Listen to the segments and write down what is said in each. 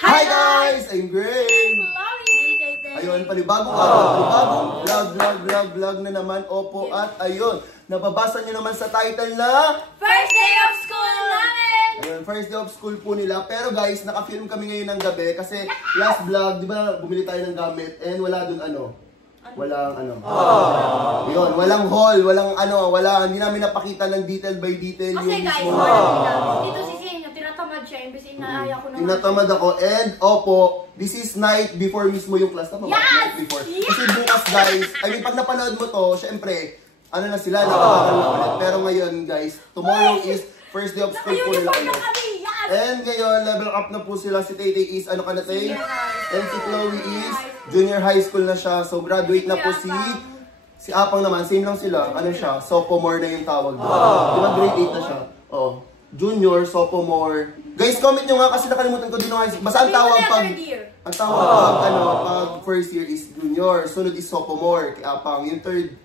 Hi guys! I'm Greg! Ayun, panibagong vlog na naman. Opo, at ayun, nababasa nyo naman sa title na First day of school namin! Ayun, first day of school po nila. Pero guys, naka-film kami ngayon ng gabi kasi last vlog, di ba, bumili tayo ng gamit and wala dun yun, walang haul, hindi namin napakita ng detail by detail. Kasi guys, dito si Sin, tinatamad siya, imbes inaaya ko naman. Tinatamad ako, and opo, this is night before mismo yung class. Tama ba? Night before. Kasi bukas guys, pag napanood mo to, syempre, na sila, nakakaroon na ulit. Pero ngayon guys, tomorrow is first day of school po nila ulit. And ngayon, level up na po sila. Si Tay is, ano ka na Tay? And si Chloe is, junior high school na siya. So graduate na po si Apang naman, same lang sila. Ano siya? Sophomore na yung tawag doon. Di ba grade 8 na siya? Oo. Junior, sophomore. Guys, comment nyo nga kasi nakalimutan ko din ng high school. Basta ang tawag pag first year is junior. Sunod is sophomore. Kay Apang. Yung third.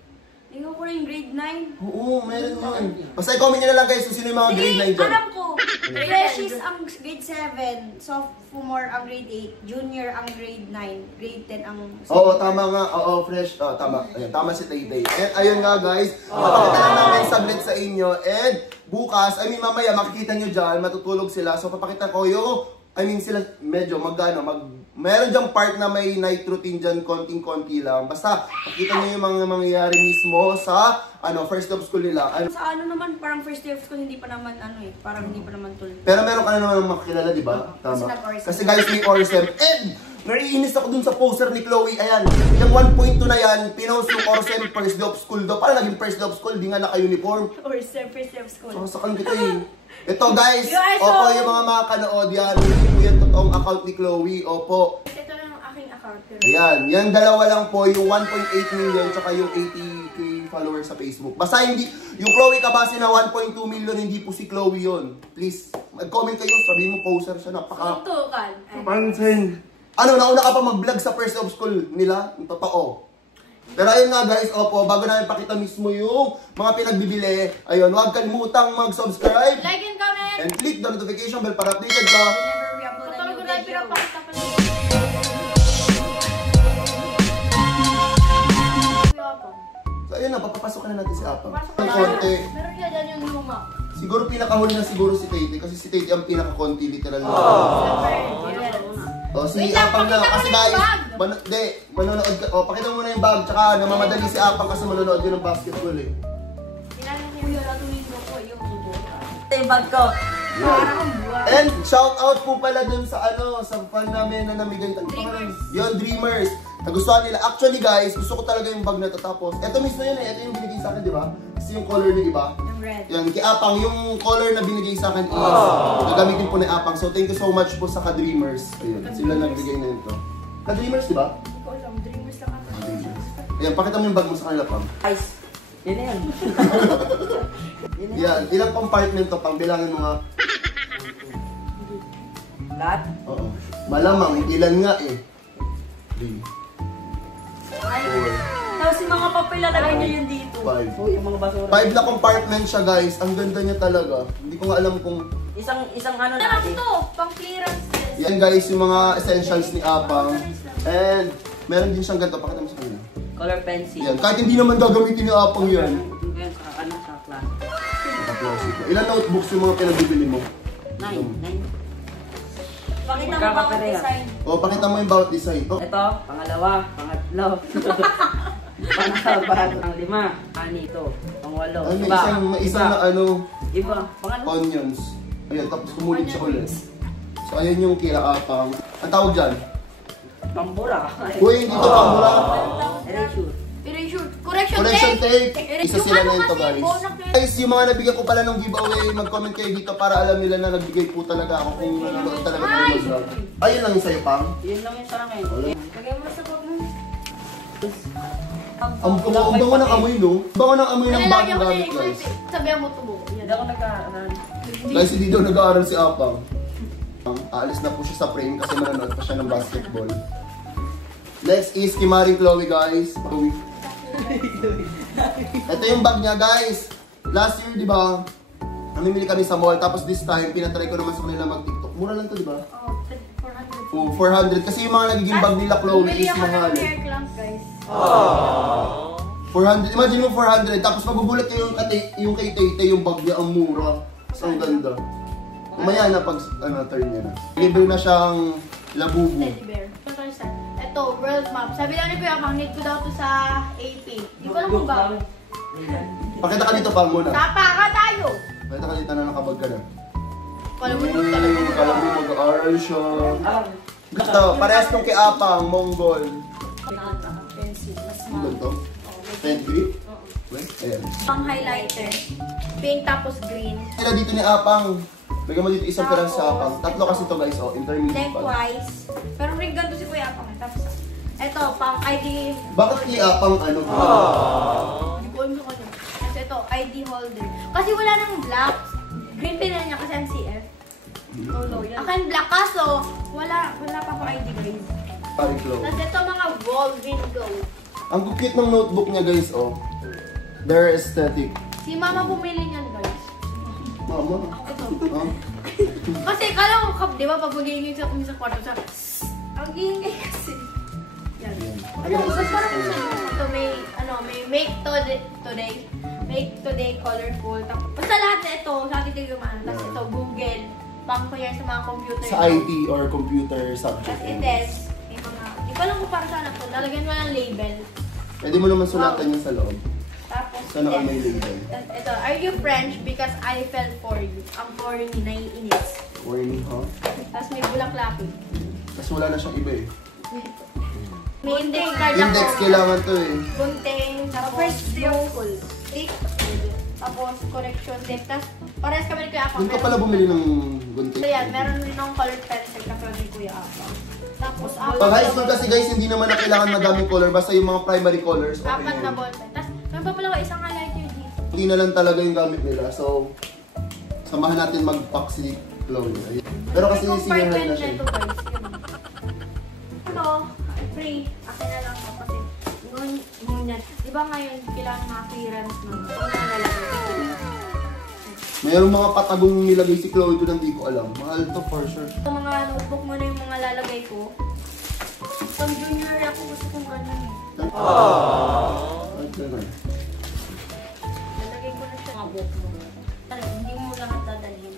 Tingnan ko rin grade 9. Oo, meron yun. Basta i-comment nyo na lang guys kung sino yung mga grade 9 dyan. Alam ko. Freshies ang grade 7, sophomore ang grade 8, junior ang grade 9, grade 10 ang Oo, tama nga. Oo, fresh. Tama. Ayun, tama si Tay. And ayun nga guys, papakita lang namin sablet sa inyo. And bukas, mamaya makikita nyo dyan, matutulog sila. So papakita ko yung, sila medyo meron dyang part na may night routine dyan, konting-konti lang. Basta, makita nyo yung mga mangyayari mismo sa, first day of school nila. Sa naman, parang first day of school, hindi pa naman, parang hindi pa naman tuloy. Pero meron ka na naman makakilala, di ba? Tama. Kasi guys, may Orsem. And, naiinis ako dun sa poster ni Chloe. Ayan, yung 1.2 na yan, pinost yung Orsem first day of school daw. Parang naging first day of school, di nga naka-uniform. Orsem first day of school. So, sakal kita eh. Ito guys, opo yung mga makakanood yan. Hindi po yan totoong account ni Chloe, opo. Ito lang ang aking account. Ayan, yan dalawa lang po, yung 1.8 million tsaka yung 80k followers sa Facebook. Basta hindi, yung Chloe Cabase na 1.2 million, hindi po si Chloe yun. Please, mag-comment kayo, sabihin mo poster siya, Suntukan. Pansin. Nauna ka pa mag-vlog sa first of school nila? Yung totoo. Pero ayun nga guys, opo, bago namin pakita mismo yung mga pinagbibili, ayun, huwag kalimutang mag-subscribe, Like and comment, and click the notification bell para updated ka. whenever we upload a new video. So ayun na, papapasok na natin si Apang. Konti. Meron niya dyan yung luma. Siguro pinakahuli na siguro si Tate, kasi si Tate ang pinaka-konti literal na. Si Apang na, kasi guys, manonood ka, pakita mo muna yung bag, tsaka namamadali si Apang kasi manonood yun ng basketball eh. Kailangan niya yung latunin ko yung subo. Ito yung bag ko. And shout out po pala dun sa sa fan namin na namigay. Yun, Dreamers. Nagustuhan nila. Actually guys, gusto ko talaga yung bag na to. Tapos, eto mismo yun eh. Ito yung binigay sa akin, di ba? Kasi yung color niya iba. Yung red. Yan, kay Apang, yung color na binigay sa akin is gagamitin po ni Apang. So, thank you so much po sa ka-Dreamers. Ayun, sila nagbigay na ito. Ka-Dreamers, di ba? Hindi ko alam, Dreamers lang ako. Ayan, pakita mo yung bag mo sa kanila, Pang. Guys, yun na yan. Yan, ilang compartment to, Pang? Bilangin mo nga. Lahat? Oo. Malamang, ilan nga eh. 3. Tapos yung mga papel lalagay nyo yun dito. 5. Oh, yung mga basura. 5 na compartment siya guys. Ang ganda niya talaga. Hindi ko nga alam kung... Isang Ano natin. ito? Pang clearance. Yan guys, yung mga essentials ni Apang. And meron din siyang ganito. Pakita mo sa kanila. Color pencil. Yan. Kahit hindi naman gagamitin ni Apang yan. Sa class. Ilan notebooks yung mga pinagbibili mo? 9. Pakita mo bawat design. O, pakita mo yung bawat design. Oh. Ito, pangalawa, pangatlo. Pang-apat, pang-5, ito, pang-8. Ay, may isang na Iba, pang-ano? onions. Ayan, tapos kumulit siya ulit. So, ayan yung kila Apang. Ang tawag dyan? Pambura. Uy, dito pambura. Erasure. Erasure. Correction tape. Isa sila na ito kasi, guys. Guys, yung mga nabigyan ko pala ng giveaway, mag-comment kayo dito para alam nila na nagbigay po talaga ako kung nanonood talaga ng vlog. Ayun lang yung sa'yo, Pang. Yun lang yun sa akin. Lagay mo sa bag mo. Ang bango ng amoy, no? Bango ng amoy ng bagong gamit, guys. Sabihan mo tubo. Hindi ako nagkaaral. Guys, hindi daw nag-aaral si Apang. Aalis na po siya sa frame kasi manonood pa siya ng basketball. Next is kay Maring Chloe, guys. Ito yung bag niya, guys. Last year, di ba? Namimili kami sa mall. Tapos this time, pinatry ko naman sa kanila mag-TikTok. Mura lang to, di ba? Oh, 400 Oh, 400. Kasi yung mga nagiging bag nila Chloe Bumili is ako ng mahal. hair clamp, guys. 400. Imagine mo 400. Tapos magugulat kayo yung kay Tay yung bag niya ang mura. So, ang ganda. Umaya na pag turn niya na. Libre na siyang labubu. Teddy bear. Ito, world map. Sabi lang ni Kuya Kang, need ko daw to sa AP. Di ko alam kung ba. Pakita ka dito pa muna. Tapa ka tayo! Pakita ka dito na nakabag ka na. Kala mo talaga. Kala mo mag-aaral siya. Gusto, parehas nung kay Apang, Mongol. Pencil. Mas Ano small. to? 10 Wait, ayan. Pang highlighter. Pink tapos green. Sila dito ni Apang. Bigyan mo dito isang pera sa Apang. Tatlo kasi to guys, oh, intermediate pa. Lengthwise. Pero ring ganito si Kuya Apang. Tapos, ito, pang ID. Bakit kay Apang ano? Hindi ko alam sa kanya. Kasi ito, ID holder. Kasi wala nang black. Green pin na niya kasi ang CF. No, yan. Akin black kaso, wala pa ako ID guys. Pari Chloe. Tapos ito mga Volvin Go. Ang cute ng notebook niya guys, oh. Very aesthetic. Si Mama bumili niyan guys. Mama. Ito. Huh? Kasi kala ko, di ba, pag mag-iingay sa kami sa kwarto, sa ang iingay kasi. Yan. Ano, mas parang ito may make today colorful. Tapos, basta lahat na ito, sa atin ito yung tapos ito, Google, pang kuya sa mga computer. Sa IT or computer subject. Tapos ites, may mga, di ko alam kung para saan ito, lalagyan mo ng label. Pwede mo naman sulatan yun sa loob. Tapos, Sana ka may label. Tapos ito, are you French because I fell for you? Ang for ni, naiinis. Warning, huh? Tapos may bulaklaki. Kasi wala na siyang iba eh. May index card ako. Index kailangan to eh. Gunting, tapos yung stick, tapos correction tape, tapos parehas kami ni Kuya Apang. Doon ka pala bumili ng gunting. So yan, meron rin akong colored pencil kasi ni Kuya Apang. Tapos Pag high school kasi guys, hindi naman na kailangan madaming color. Basta yung mga primary colors, okay apat na na yun. ballpen. Tapos meron pa pala ako isang highlighter dito. Hindi na lang talaga yung gamit nila. So, samahan natin mag-pack si Chloe. Ayun. Pero kasi May senior high na compartment siya. nito, guys. Yun. Ito, free. Akin na lang ito kasi ngunyan. Di ba ngayon, kailangan mga clearance nun. Ito na nalalagay. Mayroong mga patagong nilagay si Chloe doon, hindi ko alam. Mahal to for sure. Ito mga notebook mo na yung mga lalagay ko. Pang junior ako, gusto kong ganun eh. Ay, ganun. Lalagay ko na siya. Mga book mo. Talaga, hindi mo lahat dadalhin.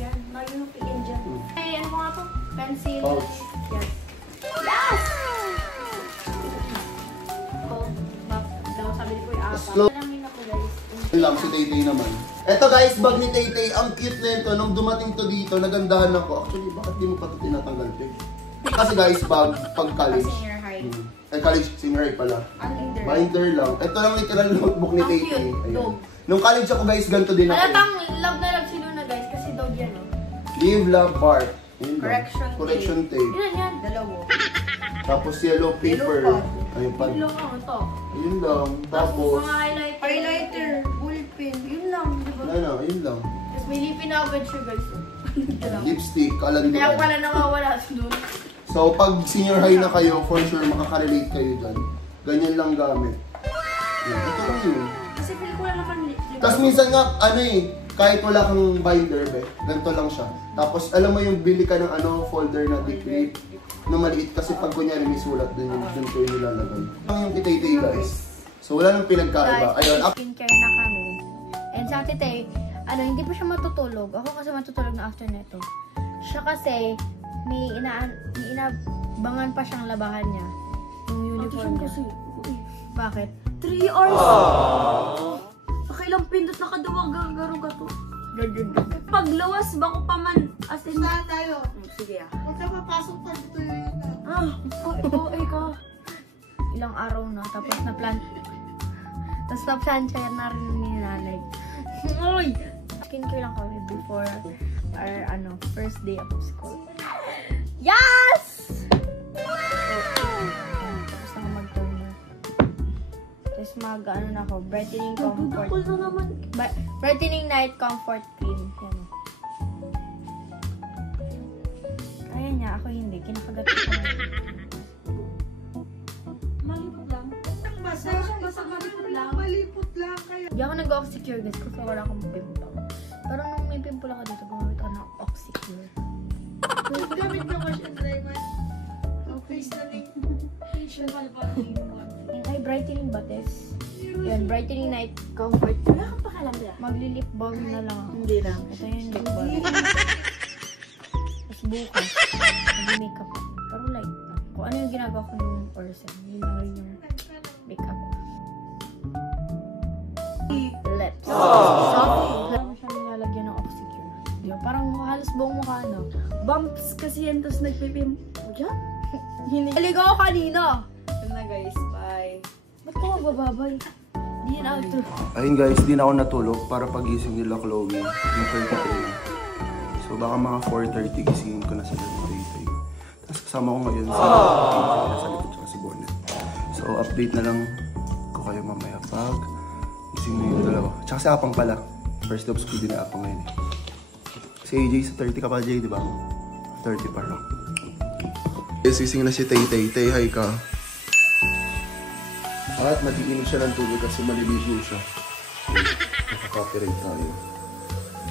Yan, lagi mo pikin dyan. Ay, ano mga to? Pencil. Pouch. Yes. Yes! Ito, map. Daw sabi ni Kuya Apa. Slow. Alamin ako guys. Yun lang, si Tay-Tay naman. Eto guys, bag ni Tay-Tay, ang cute na ito. Nung dumating to dito, nagandahan ako. Actually, bakit di mo pa ito tinatanggal, Tay? Kasi guys, bag, pag college. Senior high. Ay, college, senior high pala. Ang leader. Binder lang. Ito lang literal notebook ni Ang Tay-Tay. cute, Ayun. dog. Nung college ako guys, ganito din ako. Halatang love na love si Luna guys kasi dog yan oh. Live, love, heart. Yun lang. Correction tape. tape. Yan yan, dalawa. Tapos yellow paper. Yellow Ayun pa. Yun lang ako ito. Yun lang. Tapos, mga highlighter. Highlighter, bullpen. Yun lang, di ba? ano, yun lang. Tapos may lipin na agad siya guys. Oh. Lipstick, Kaya kalanduan. pala nawawala doon. So, pag senior high na kayo, for sure, makaka-relate kayo dyan. Ganyan lang gamit. Yun. Ito lang yun. Kasi feel ko lang naman lip. Tapos minsan nga, ano eh, kahit wala kang binder, ganito lang siya. Tapos, alam mo yung bili ka ng folder na deep na maliit kasi pag kunyari may sulat din yung dun ko yung nilalagay. Ang yung kitay-tay guys. So, wala nang pinagkaiba. Ayun, Skincare na kami. And sa tite, hindi pa siya matutulog. Ako kasi matutulog na after nito. Siya kasi, may inabangan pa siyang labahan niya. Yung uniform niya. Bakit? 3 hours! Pakilang pindot na kadawag gagaro ka to. Paglawas ba ko pa man? As in, Saan tayo? sige ah. Huwag ka papasok pa dito yun. Ikaw. Ilang araw na, tapos na-plant. Tapos na-plancha na rin ni nanay. Uy! Skincare lang kami before our first day of school. Yes! Tapos na ako mag-toner. Tapos na ako, brightening comfort. Brightening night comfort cream. Yan. Kaya niya, ako hindi. Kinakagat ko pa. Malipot lang. Basta malipot lang. Malipot lang kayo. Hindi ako nag-oxycure guys kasi wala akong pimple. Pero nung may pimple ako dito, gumamit ako ng oxycure. Gamit ka wash and dry Yung ay brightening bates. Yan, brightening night comfort. Wala kang pakalam na. Magli-lip balm na lang ako. Hindi lang. Ito yung lip balm. Tapos bukas, mag-makeup ako. Pero like, kung ano yung ginagawa ko nung person, yun lang rin yung makeup. Lips. Soft. Parang siya nilalagyan ng oxycure. Di ba? Parang halos buong mukha, no? Bumps kasi yan, tapos nagpipim. Diyan? Aligaw ako kanina! Yun na guys, bye. Ba't ka magbababay? Di yan outro. Ayun guys, di na ako natulog para pagising nila Chloe yung 33. So baka mga 4:30 gisingin ko na sila ng Tay-Tay. Tapos kasama ko ngayon sa nasa likod siya si Bonnet. So update na lang ko kayo mamaya pag gising na yung dalawa. Tsaka si Apang pala. First day of school din na Apang ngayon eh. Si AJ sa 30 ka pa Jay, di ba? 30 pa lang. Yes, gising na si Tay-Tay. Tay, hi ka. At matiinig siya ng tubig kasi maliligo siya. Nakaka-copyright tayo.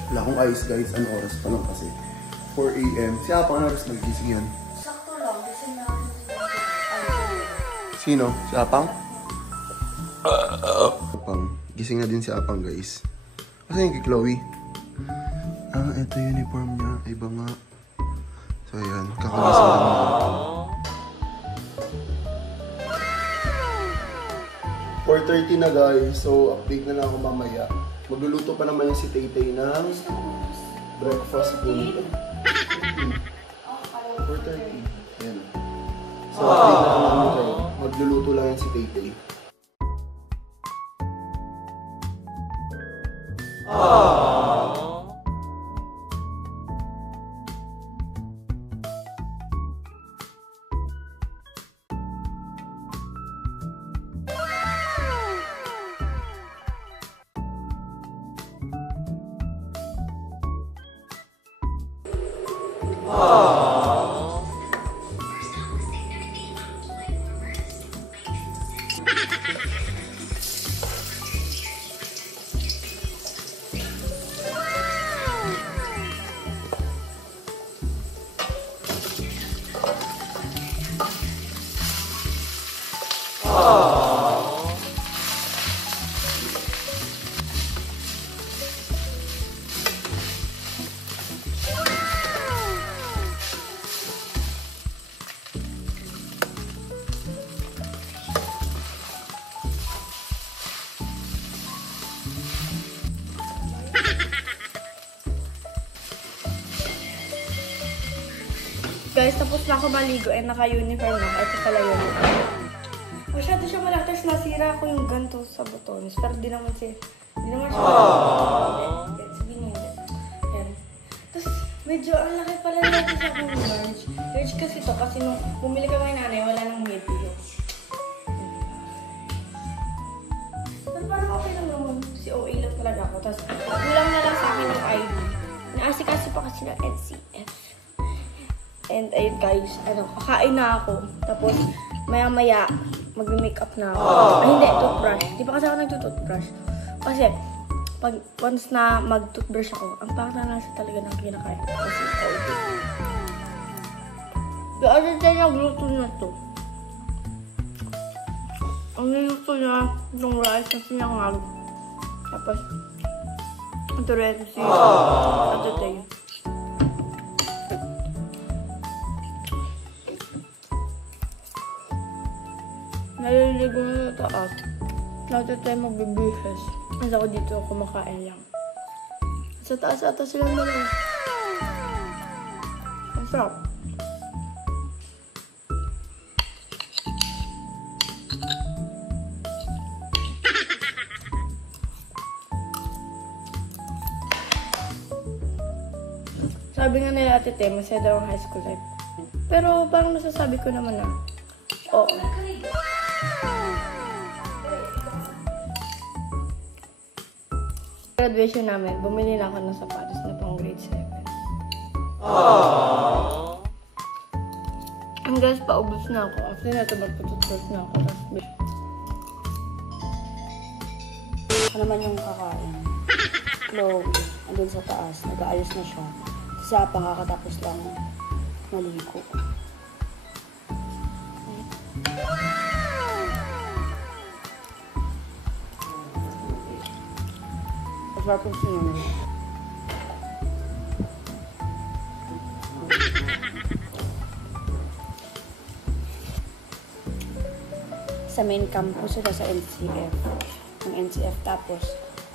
Wala akong ayos guys. Anong oras pa lang kasi? 4 AM. Si Apang oras nagising yan? Sakto lang, kasi na... Sino? Si Apang? Apang. Gising na din si Apang guys. Kasi yung kay Chloe? Ah, ito uniform niya. Iba nga. So ayan, kakagising lang niya. 4:30 na guys, so update na lang ako mamaya. Magluluto pa naman yung si Tay-Tay ng breakfast food. 4:30. Yan. So update na lang namin kayo. Magluluto lang yan si Tay-Tay. Guys, tapos na ako maligo and naka-uniform na. Ito pala yun. Masyado siya malaki. Tapos nasira ko yung ganito sa buttons. Pero di naman siya. Yan, sabihin niya. Yan. Tapos medyo ang laki pala natin sa akin ng large. Large kasi to. Kasi nung bumili kami ng nanay, wala nang medium. Pero parang okay lang naman. Si OA lang talaga ako. Tapos kulang na lang sa akin yung ID. Naasikaso pa kasi ng NCF. And ayun guys, kakain na ako. Tapos maya-maya mag-makeup na ako. Ay hindi, toothbrush. Di pa kasi ako nag-toothbrush. Kasi pag once na mag-toothbrush ako, ang pangit na nasa talaga ng kinakain. Kasi yung other day nagluto na to. Ang niluto niya, yung rice na sinangag. Tapos ito rin si other day. Naliligo na sa taas. Natin tayo magbibihes. Kasi ako dito kumakain lang. Sa taas ata silang dalawa. Ang sarap. Sabi nga nila Ate Tay, masaya daw ang high school life. Pero parang nasasabi ko naman na, oo. Graduation namin, bumili na ako ng sapatos na pang grade 7. And guys, paubos na ako. After na ito, magpatutbrush na ako. Ako naman yung kakain. Chloe, andun sa taas, nag-aayos na siya. Sa pangkakatapos lang maligo. Masarap yung sinunod. Sa main campus sila sa NCF. Ang NCF tapos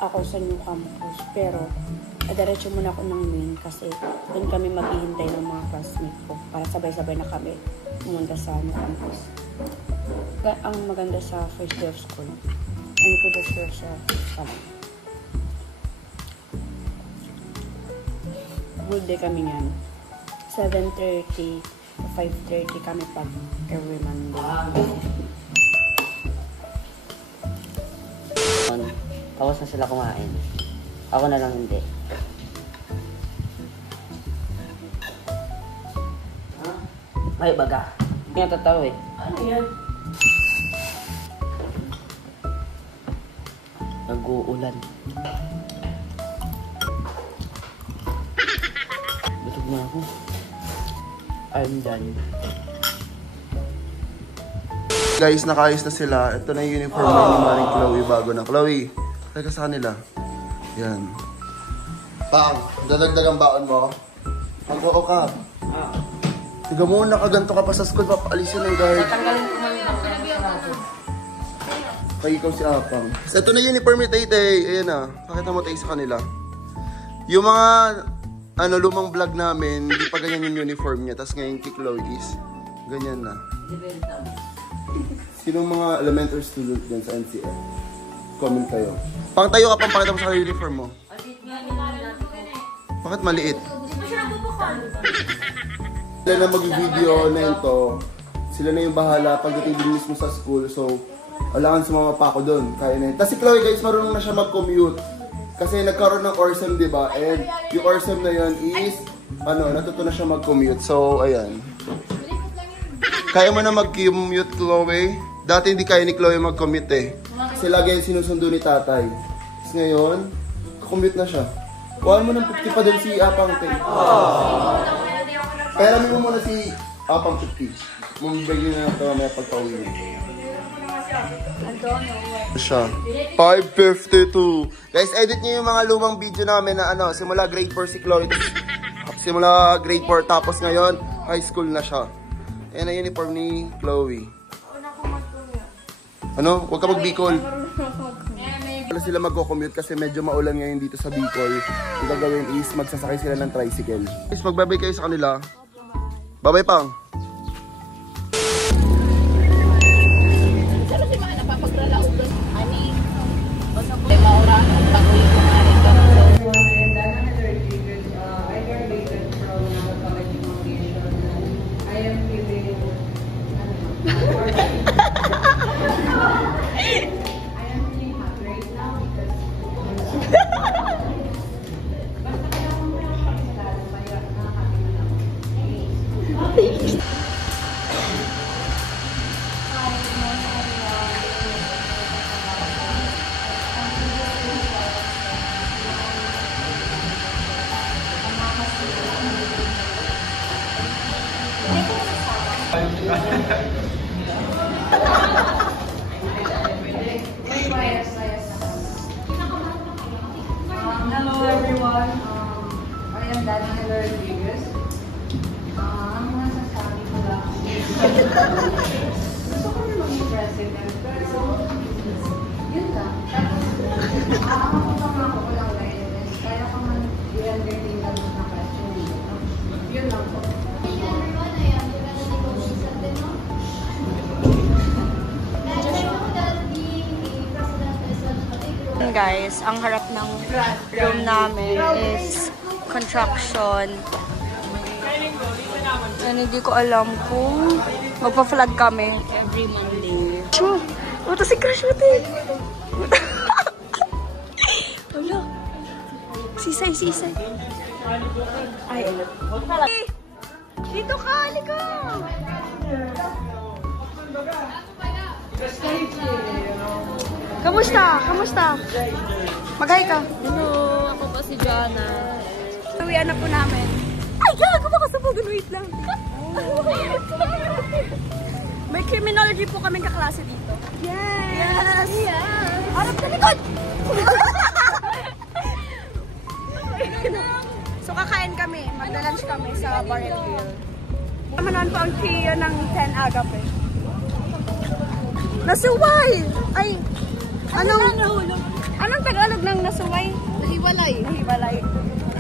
ako sa new campus. Pero, diretso muna ako ng main kasi doon kami maghihintay ng mga classmates ko para sabay-sabay na kami pumunta sa new campus. Ang maganda sa first day of school. Ano ko just first sa school. Good day kami yan. 7:30 to 5:30 kami pag every Monday. Tapos na sila kumain. Ako na lang hindi. Ay, baga. Hindi nga tatawa eh. Ano yan? Nag-uulan. Busog na ako. I'm done. Guys, nakaayos na sila. Ito na yung uniform ni Maring Chloe bago na. Chloe, teka sa kanila. Yan. Pang, dadagdagang baon mo. Mag-oo ka. Tiga mo, nakaganto ka pa sa school, papaalisin ng guard. Tatanggalin ko man yung Kaya ikaw si Apang. So, ito na yung uniform ni Tay-Tay. Ayan na. Pakita mo tayo sa kanila. Yung mga lumang vlog namin, hindi pa ganyan yung uniform niya. Tapos ngayon kay Chloe is ganyan na. Sinong mga elementary student dyan sa NCF? Comment kayo. Pang tayo ka, pakita mo sa kanila uniform mo. Bakit maliit? Sila na mag-video na ito. Sila na yung bahala pagdating din mismo sa school. So, kailangan sumama pa ako doon. Kaya na yun. Tapos si Chloe guys, marunong na siya mag-commute. Kasi nagkaroon ng ORSEM, di ba? And yung ORSEM na yun is, natuto na siya mag-commute. So, ayan. Kaya mo na mag-commute, Chloe? Dati hindi kaya ni Chloe mag-commute eh. Kasi lagi yung sinusundo ni tatay. Tapos ngayon, commute na siya. Kuhaan mo ng 50 pa din si Apang Tay. Pera mo muna si Apang 50. Mumibigay na ito may pagpauwi mo. Siya. 5:52. Guys, edit niyo yung mga lumang video namin na simula grade 4 si Chloe. Simula grade 4 tapos ngayon, high school na siya. Ayan ang uniform ni Chloe. Huwag ka mag-Bicol. Wala sila mag-commute kasi medyo maulan ngayon dito sa Bicol. Yung gagawin is magsasakay sila ng tricycle. Guys, magbabay kayo sa kanila. Bye-bye, Pang. Hello everyone. I am Dana Rodriguez. Ang masasabi ko lang. Gusto ko rin maging president. Pero, yun lang. Tapos, ako lang guys. Kaya ko man i-entertain na ng question. Yun lang po. Guys, ang harap ng room namin is construction. And hindi ko alam kung magpa-vlog kami every Monday. Ito si Crush Mati! Wala. Sisay. Ay, dito ka! Halika! Kamusta? Mag-hi ka. Hello, ako po si Jana. Uwian na po namin. Ay, gago ba kasabugan? Wait lang. May criminology po kaming kaklase dito. Yes! Harap na likod! So kakain kami, magda-lunch kami sa Bar and Grill. Naman po ang trio ng 10 agape. Nasuway! Ay, anong Tagalog ng nasuway? Nahiwalay. Nahiwalay.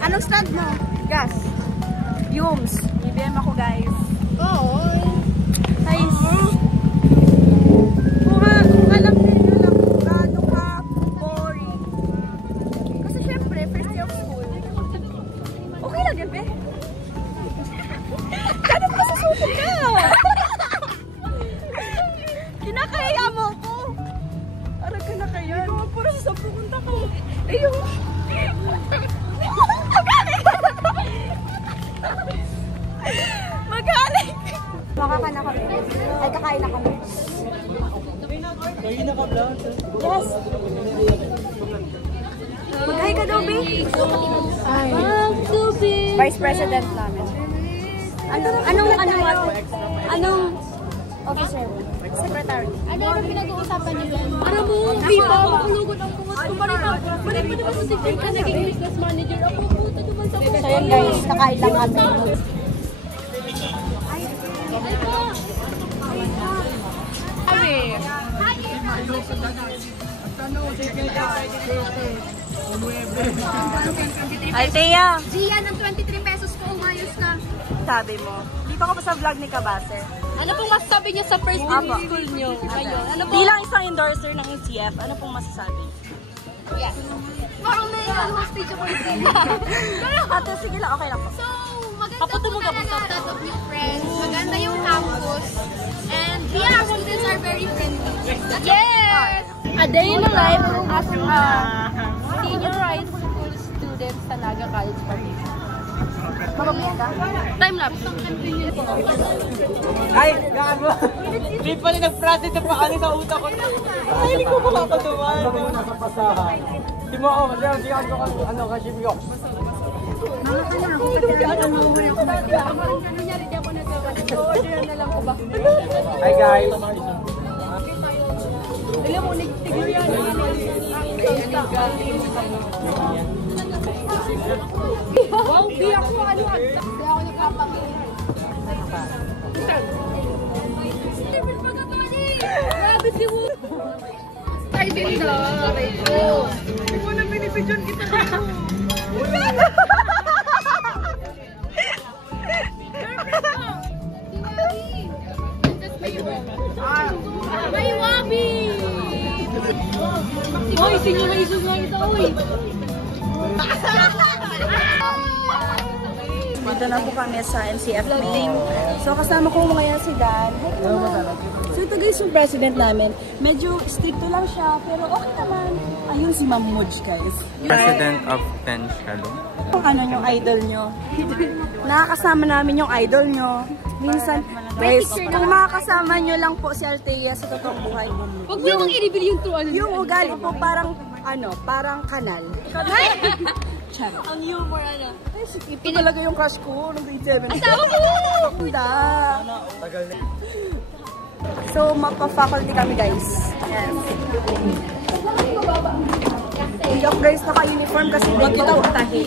Anong stand mo? Gas. Fumes. BBM ako guys. Oo. Guys. Kung alam niyo lang kung gaano ka boring. Kasi syempre, first year of school. Okay lang yan, be? Gano'n ka susupot ka? Kinakaya mo ko. Arag ka na kaya. Ikaw nga pura sa pupunta ko. Ayun. Magaling. Makaka na kami. Ay, kakain na kami. Kain na ka, vlog. Yes. Mag-hi ka daw, be. Vice President namin. Anong officer? Secretary. Ano yung pinag-uusapan niyo? Ano mo? Viva, makulugod ang mga kumarita. Balik mo naman sa secret ka, naging business manager. Ako puto naman sa So yun guys, kakain lang kami. Ay, Tia! Gia, ng 23 pesos ko, umayos na. Sabi mo. Dito ka pa sa vlog ni Kabase. Ano pong masasabi niyo sa first day of school niyo? Ngayon, ano po? Bilang isang endorser ng NCF, ano pong masasabi? Yes. Parang may hostage ako rin. Ate, sige lang, okay lang po. So, maganda po talaga a lot of new friends. Maganda yung campus. And yeah, students are very friendly. Yes! A day in the life as a senior high school student sa Naga College Pavilion. Time lapse. Ay, gago. Di pa rin nag-process na pa kami sa utak ko. Ay, hindi ko makakaduman. Di mo ako, di ako kasi biyok. Hi guys. Wow, di ako ano. Di ako nagpapakita. Grabe si Wu. Ay, din na. Rachel. Hindi mo na binibidyon kita. May wabi! Hoy, senior high school lang ito, uy! Dito na po kami sa NCF meeting. So kasama ko ngayon si Dan. So ito guys yung president namin. Medyo stricto lang siya, pero okay naman. Ayun si Ma'am Mudge guys. President of Penn Shalom. Ano yung idol nyo? Nakakasama namin yung idol nyo. Minsan, guys, kung makakasama nyo lang po si Althea sa totoong buhay. Huwag mo nang i-reveal yung true ano. Yung ugali po parang, parang kanal. Ang humor, ano. Ito talaga yung crush ko nung grade 7. Asawa mo! Hindi. So, mapa-faculty kami guys. Yes. Hindi ako guys naka-uniform kasi pag kita utahi.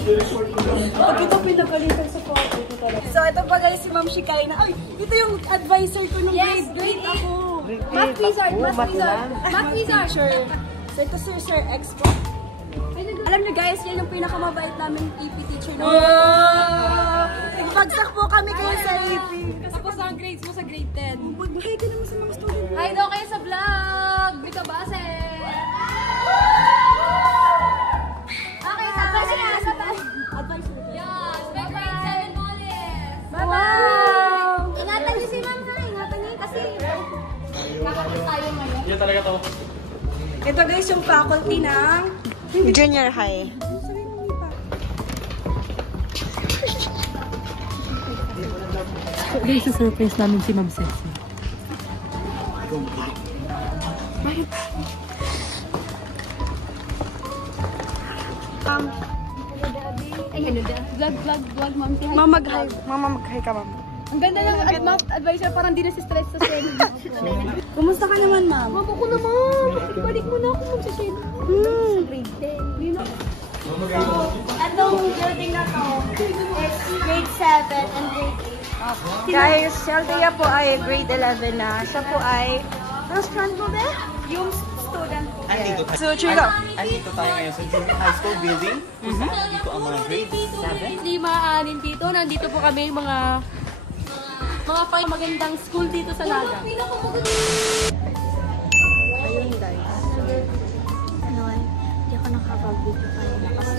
Pag kita pinagalitan sa faculty talaga. So, ito pa guys si Ma'am Shikay na, ay, ito yung advisor ko nung grade 8 ako. Math wizard, math wizard. Math wizard. Sure. So, ito Sir X po. Alam niyo guys, yan yung pinakamabait namin AP teacher na. Nagpagsak po kami kayo sa AP. Tapos ang grades mo sa grade 10. Magbahay ka naman sa mga student. Hi daw kayo sa vlog! Bika Base! Okay, sabay na! Sabay! Advisor. Yes! May grade 7 ulit! Wow! Ingatan niyo si Ma'am ha! Ingatan niyo kasi kakakas tayo ngayon. Yan talaga to. Ito guys yung faculty ng junior high. Guys, surprise namin si Ma'am Ceci. Ay, ano da? Vlog, Ma'am. Si hi. Mama mag-hi ka, ma'am. Ang ganda ng math advisor, parang di na si stress sa send. Kumusta ka naman, ma'am? Ma'am, ako naman! Balik mo na ako mag-send. Sa grade 10. Itong building na to is grade 7 and grade 8. Guys, si Althea po ay grade 11 na. Siya po ay... Ano strand mo ba? Yung student ko. So, Chika. Andito tayo ngayon sa Junior High School building. Dito ang mga grade 7. 5, 6 dito. Nandito po kami mga magandang school dito sa Naga. Ayun, guys. Ano, hindi ako nakapag-video kanina kasi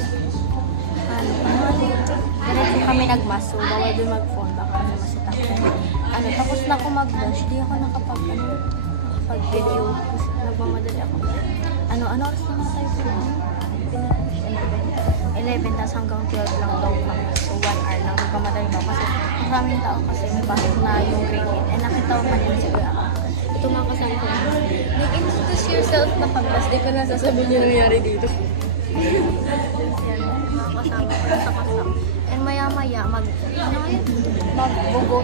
diretso kami nag-mass, so bawal din mag-phone, baka may masitak. Tapos na ako mag-blush, di ako nakapag-video. Nagmamadali ako. Ano oras naman tayo po? 11, tapos hanggang 12 lang daw kami. So 1 hour lang, nagmamadali ba? Kasi maraming tao kasi may pasok na yung grade 8. And nakita ko kanina si Kuya ako. Ito mga kasama ko. Make-introduce yourself na pag-class. Di ko na sasabihin yung nangyari dito. Yan, mga kasama ko sa pasok. And maya-maya, mag-vote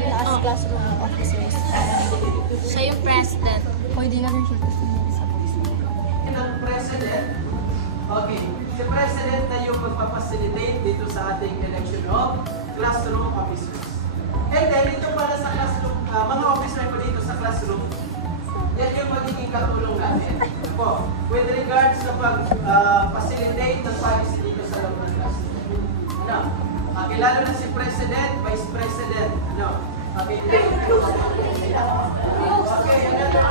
na as classroom officers. Siya yung president. Pwede na rin siya kasi sa voice. Ang president, okay, si president na yung magpapacilitate dito sa ating election of classroom officers. And then, dito pala sa classroom, mga officer ko dito sa classroom, yan yung magiging katulong natin. Po, with regards sa pag-facilitate ng policy dito sa loob ng classroom. Ano? Kilala na si President, Vice President. Ano? Okay. Okay, another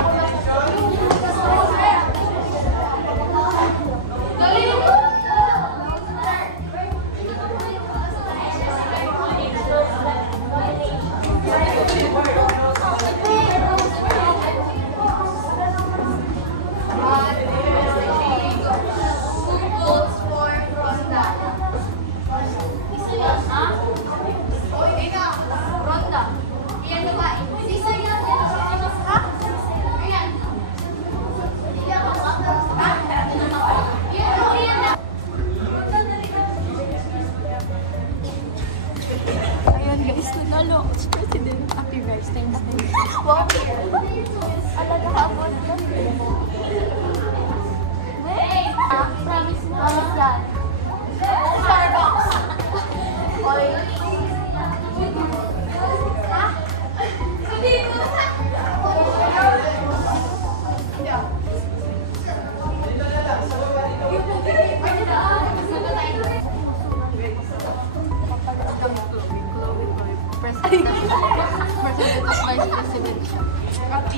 Wow! Alaga habon. Promise mo. Promise yan. Starbucks. Oy.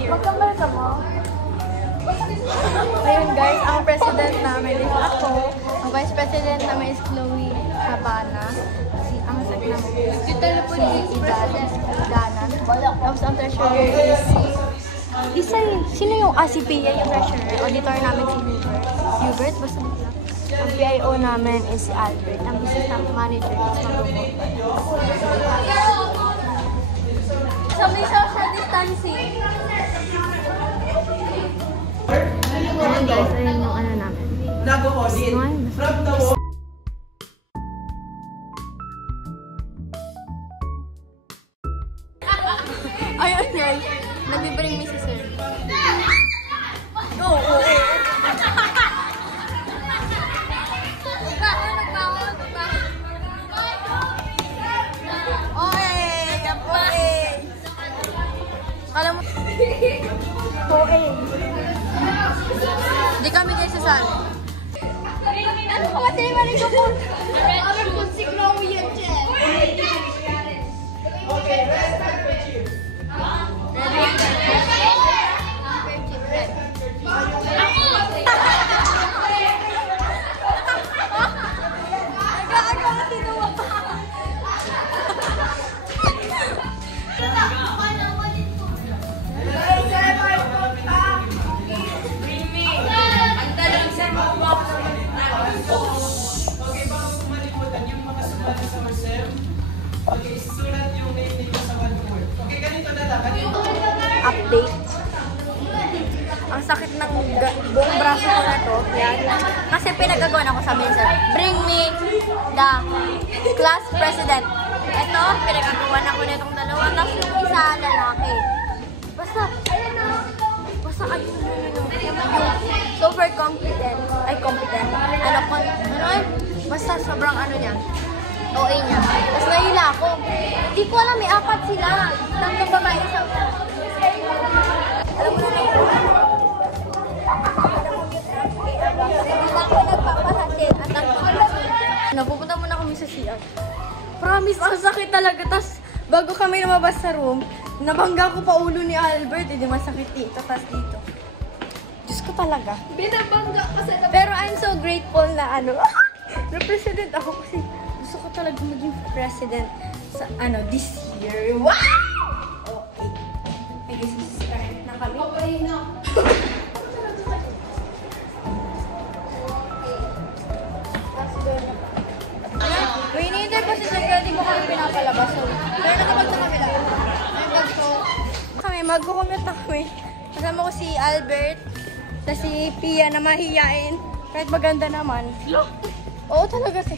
Magkambal ka mo? Ayun guys, ang president namin is ako. Ang vice president namin is Chloe Habana. Ang second namin si Idanan. Tapos ang treasurer is sino yung si PA yung treasurer? Auditor namin si Hubert. Basta ang PIO namin is si Albert. Ang business manager is Magumot. So may social distancing. Ayan guys, ayan yung ano namin. Nag-audit from the wall. Ayun guys, nag-bring me si sir. Oo. Alam mo, hindi kami guys sasali. Ano pa kasi yung maling kapon? Alam ko si Chloe yan, Jen. Okay, rest time for Chief. Update. Ang sakit ng buong braso ko na to. Yan. Kasi pinagagawan ako sabi niya, bring me the class president. Ito, pinagagawan ako nitong dalawa. Tapos yung isa lalaki. Basta ayun yung super competent. Ay, competent. Basta sobrang ano niya. OA niya. Tapos nahila ako. Hindi ko alam, may 4 sila. Tatlong babae sa... Alam mo na kayo. Pupunta muna kami sa CR. Promise, ang sakit talaga. Tapos, bago kami lumabas sa room, nabangga ko pa ulo ni Albert. Hindi masakit dito, tapos dito. Diyos ko talaga. Binabangga kasi. Pero I'm so grateful na na-president ako kasi gusto ko talaga maging president sa this year. Wow! Okay. I guess start na kami. Okay na. May iniintay pa si Sir, hindi mo kami pinapalabas. So, kaya nakapag sa kabila. Mag-commute na kami. Kasama ko si Albert, sa si Pia na mahihiyain. Kahit maganda naman. Oo talaga si.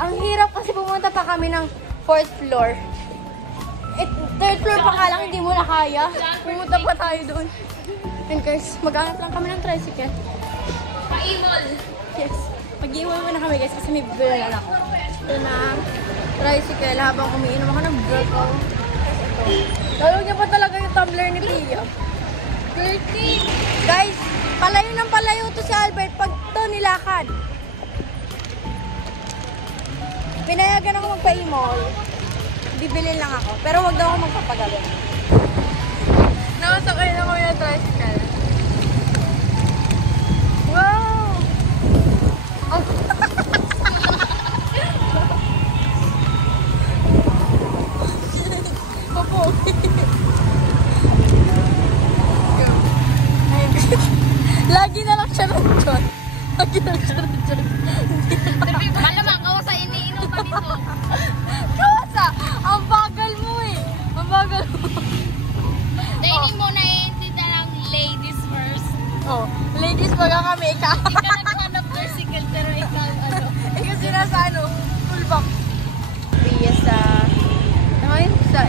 Ang hirap kasi pumunta pa kami ng 4th floor. 3rd floor pa ka lang, hindi mo na kaya. Pumunta pa tayo doon. And guys, mag-aanap lang kami ng tricycle. Pa-imol! Yes. Mag-iiwan muna kami guys kasi may bibilan ako. Ito na tricycle habang umiinom ako ng Virgo. Lalo niya pa talaga yung tumbler ni Pia. Dirty! Guys, palayo ng palayo to si Albert pag to nilakad. Pinayagan ako magpa-imol. Bibilin lang ako. Pero wag daw ako magpapagabi. Nakasakay na ko yung tricycle. Wow! Oh. Opo. Lagi na lang siya nandun. Lagi na lang siya nandun. Malamang ako sa iniinom pa nito. Kawasa! Ang bagal mo eh. Ang bagal mo. Dainin mo na sita lang ladies first. Oh, ladies baga kami. Ikaw. Hindi ka naghanap tricycle pero ikaw Ikaw sila sa full back. Pia sa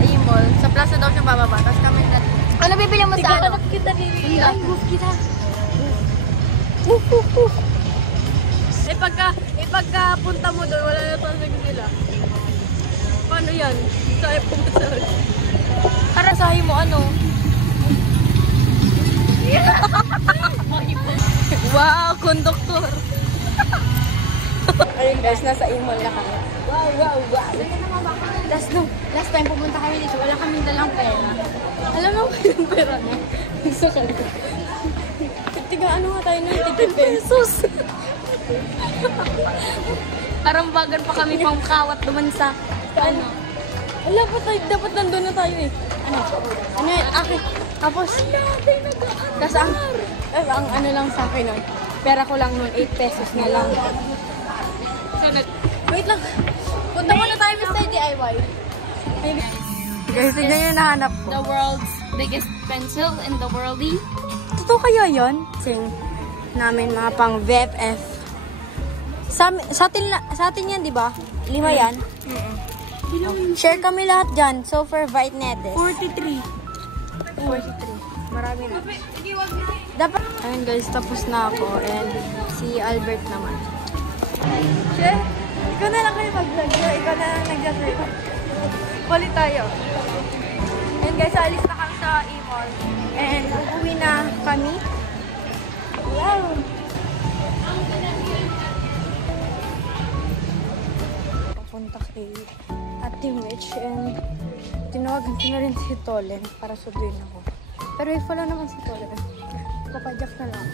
e-mall. Sa plaza daw siya bababa. Tapos kami na. Ano bibili mo sa ano? kita bibili. Ay, goof kita. Pagka punta mo doon, wala na talaga sila. Paano yan? Sa'yo pumasahod. Para sahi mo ano? Wow, konduktor. Ayun guys, nasa e-mall na kami. Wow. Last time pumunta kami dito, wala kaming dalang pera. Alam mo ba yung pera na? Gusto ka na. Tiga ano nga tayo na? 50 pesos. Parang bagan pa kami pang kawat naman sa ano. Wala pa tayo, dapat nandun na tayo eh. Ano yun? Okay. Tapos, ang ano lang sa akin nun, pera ko lang nun, 8 pesos na lang. Wait lang. Punta muna tayo sa DIY. Guys, tignan yung nahanap ko. The world's biggest pencil in the worldie. Totoo kaya yun? Sing namin mga pang VFF. Sa atin yan, di ba? 5 yan? Share kami lahat dyan. So, for Vitenetes. 43. Marami na. Dapat. Ayun guys, tapos na ako. And si Albert naman. Share? Ikaw na lang kayo mag-vlog. Ikaw na lang nag-vlog. Palit tayo. And guys, alis na kami sa e-mall. And uuwi na kami. Wow! Papunta kay Ate Mitch and tinawagan ko na rin si Tolen para suduin ako. Pero i-follow naman si Tolen. Papadyak na lang.